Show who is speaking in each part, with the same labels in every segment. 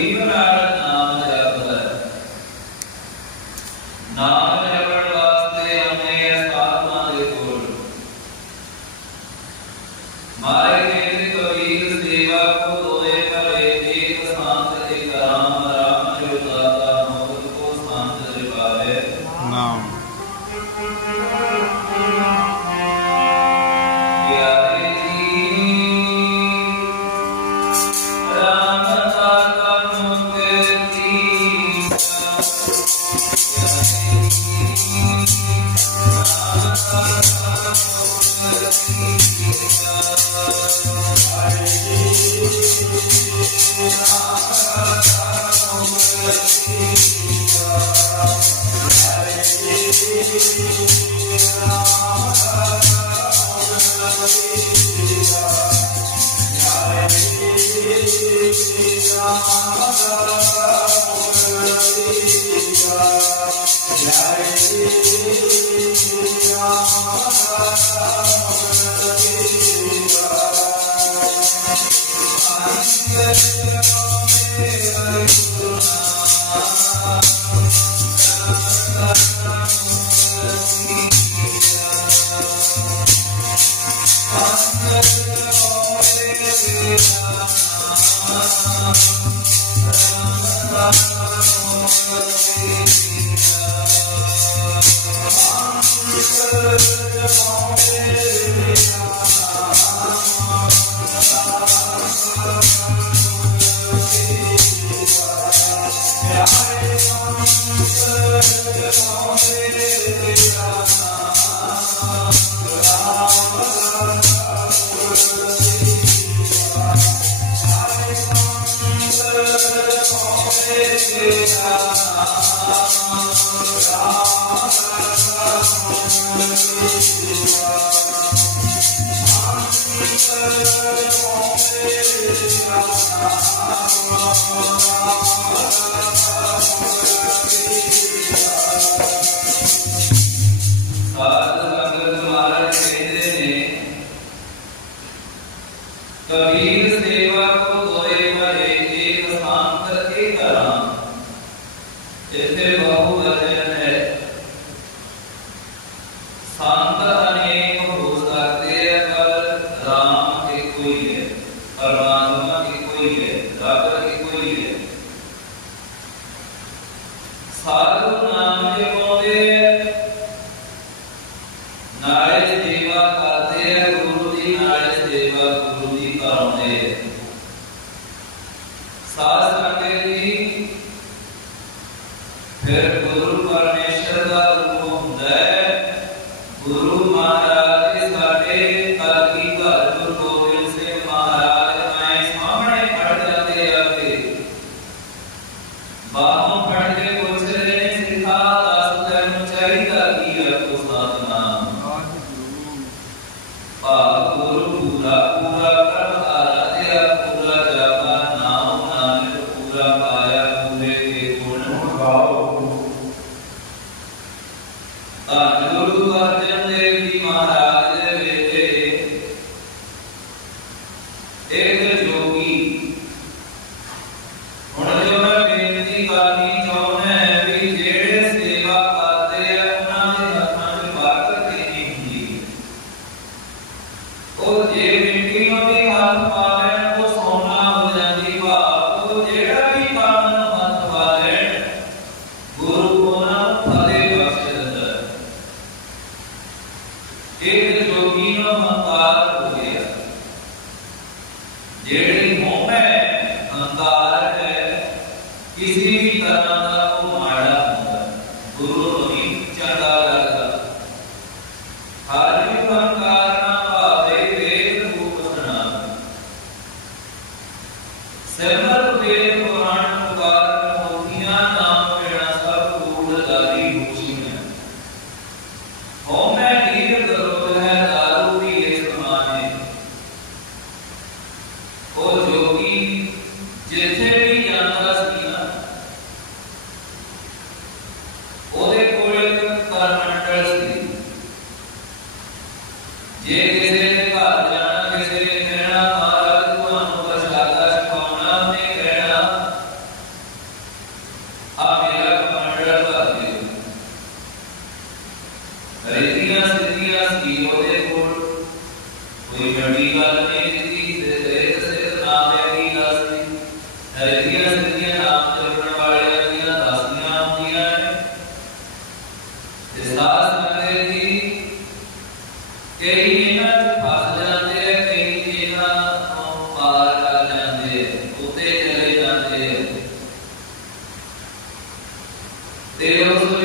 Speaker 1: even Ah. ਇੱਕ ਜੋਗੀ ਨੂੰ ਹੰਕਾਰ ਹੋ ਗਿਆ। ਜਿਹੜੀ Deus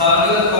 Speaker 1: 把个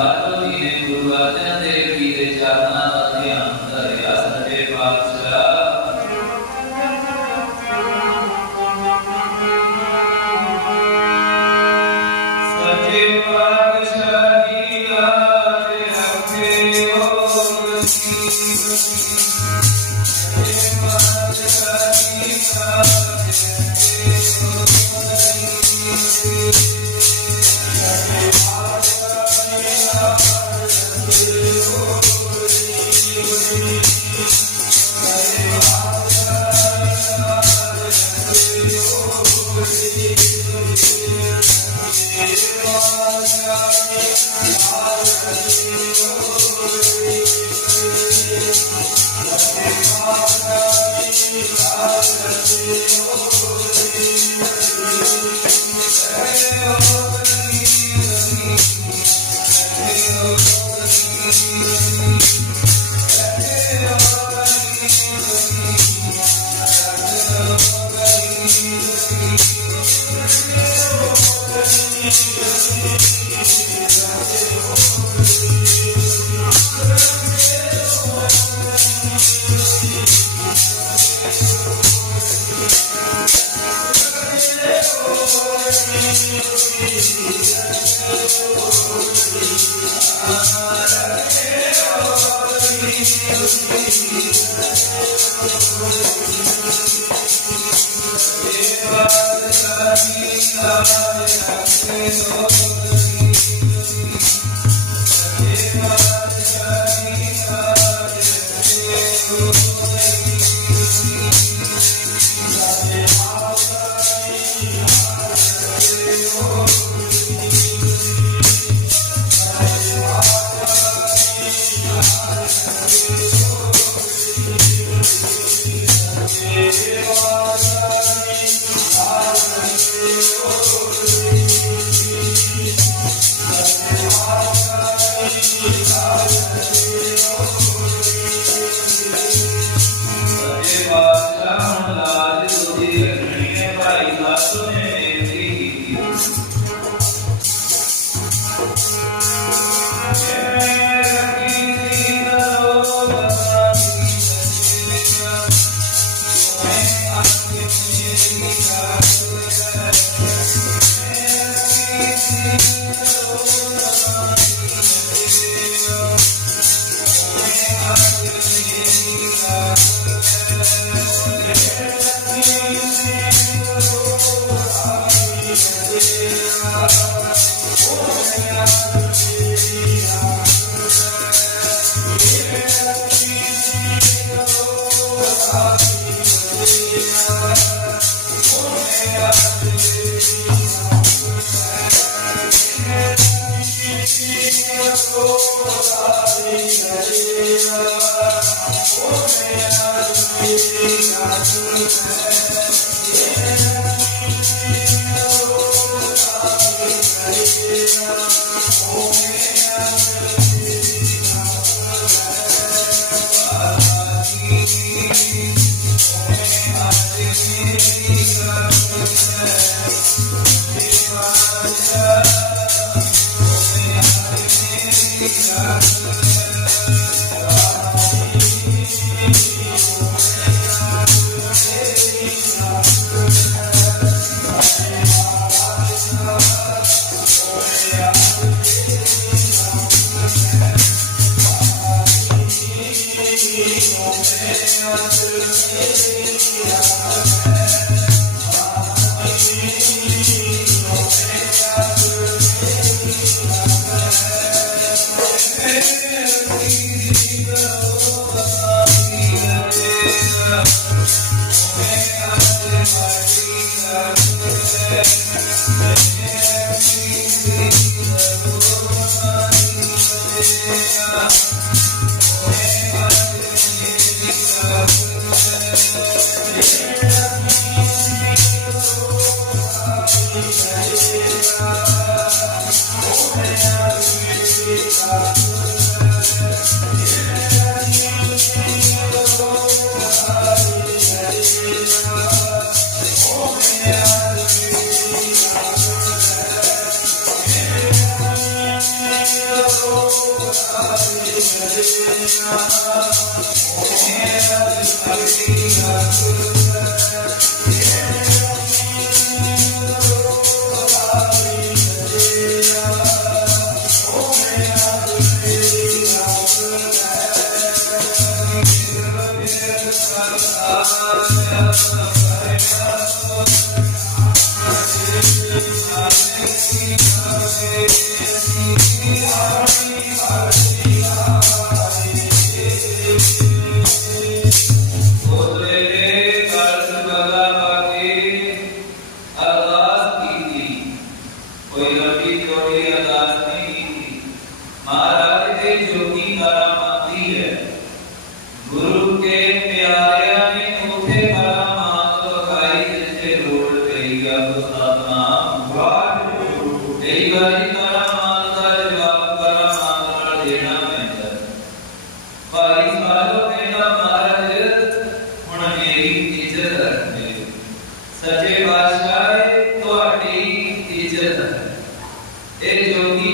Speaker 1: भवतु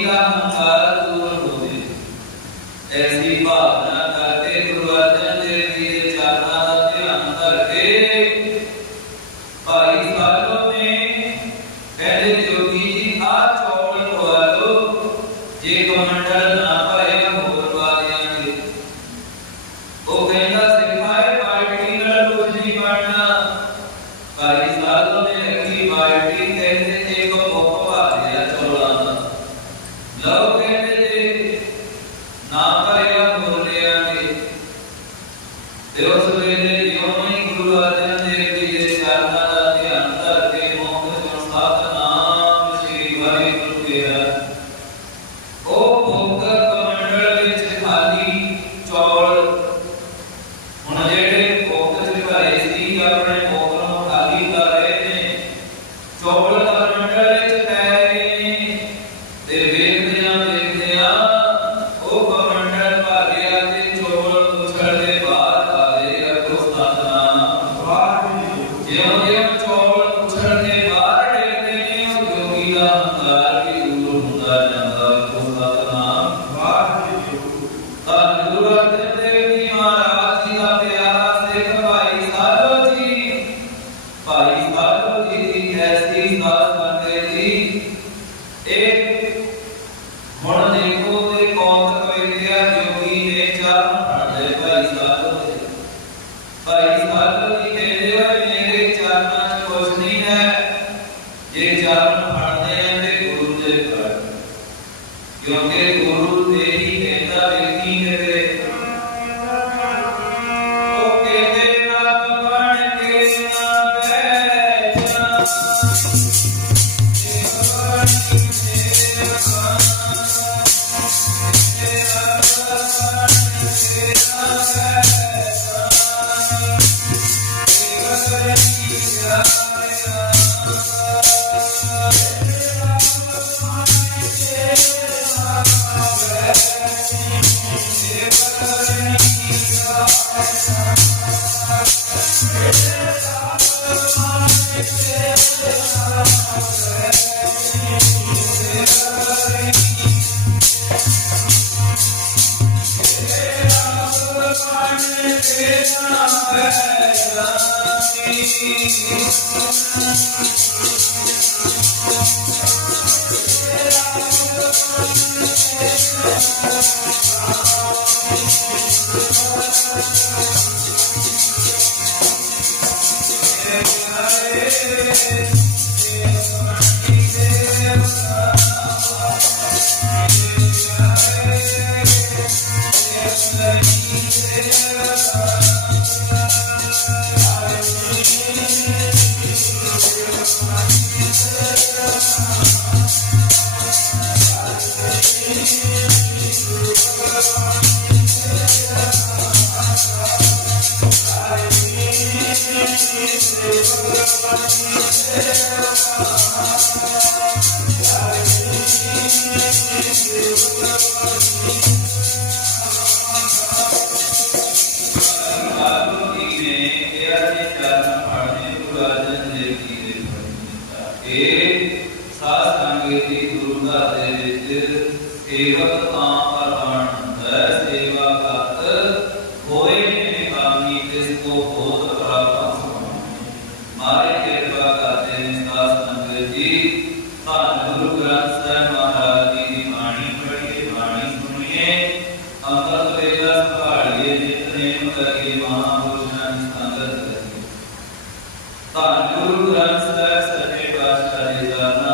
Speaker 1: का हम बात और होते ऐसी Hare Rama Thank you.